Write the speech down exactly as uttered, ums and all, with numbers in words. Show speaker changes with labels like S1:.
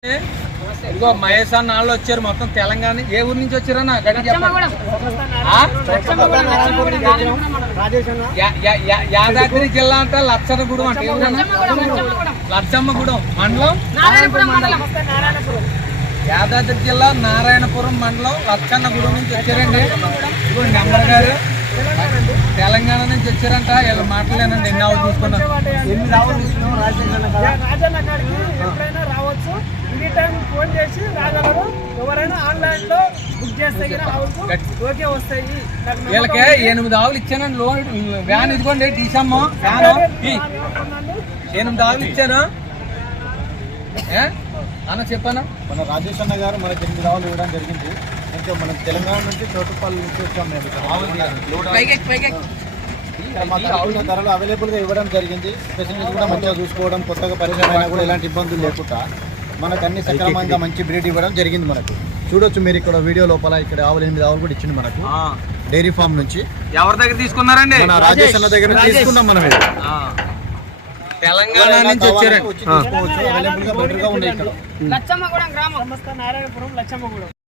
S1: ఇదిగో మహేష్ అన్న వాళ్ళు వచ్చారు మొత్తం తెలంగాణ. ఏ ఊరు నుంచి వచ్చారన్నా గట్టి చెప్పండి. యాదాద్రి జిల్లా అంటే లచ్చన్నగూడెం అంటే లచ్చమ్మగూడెం మండలం, యాదాద్రి జిల్లా నారాయణపురం మండలం లచ్చన్నగూడెం నుంచి వచ్చారండి. ఇప్పుడు నెంబర్ గారు తెలంగాణ నుంచి వచ్చారంట. వీళ్ళు మాట్లాడానండి. ఎన్ని ఆవులు తీసుకున్నాం, ఎన్ని ఆవులు తీసుకున్నాం
S2: రాజన్న కాడికి ఎప్పుడైనా రావచ్చు. ఎనీ టైం ఫోన్ చేసి రాగలరు. ఎవరైనా ఆన్లైన్ లో బుక్ చేస్తే ఓకే వస్తాయి.
S1: వీళ్ళకి ఎనిమిది ఆవులు ఇచ్చానండి. లోన్ వ్యాన్ ఇదిగోండి టీసమ్మ వ్యాన్ ఎనిమిది ఆవులు ఇచ్చాను అన్న చెప్పాను.
S3: మన రాజేష్ అన్న గారు మనకి ఎనిమిది ఆవులు ఇవ్వడం జరిగింది. ఇంకా మనం తెలంగాణ నుంచి చోటుపల్లి నుంచి వచ్చాం. మేము ధరలు అవైలబుల్ గా ఇవ్వడం జరిగింది. ఫెసిలిటీస్ కూడా మంచిగా చూసుకోవడం, కొత్తగా పరిశ్రమ అయినా కూడా ఎలాంటి ఇబ్బందులు లేకుండా మనకు అన్ని సక్రమంగా మంచి బ్రీడ్ ఇవ్వడం జరిగింది. మనకు చూడొచ్చు మీరు ఇక్కడ వీడియో లోపల ఇక్కడ ఆవులు ఎనిమిది ఆవులు కూడా ఇచ్చింది మనకు డైరీ ఫామ్ నుంచి.
S1: ఎవరి దగ్గర తీసుకున్నారండి?
S3: మన రాజేష్ అన్న దగ్గర తీసుకున్నాం. మనం
S1: తెలంగాణ నుంచి వచ్చారండి.
S3: అవైలబుల్ గా బెటర్ గా ఉన్నాయి ఇక్కడ.
S2: లచ్చమ్మగూడెం గ్రామం, నారాయణపురం లచ్చమ్మగూడెం.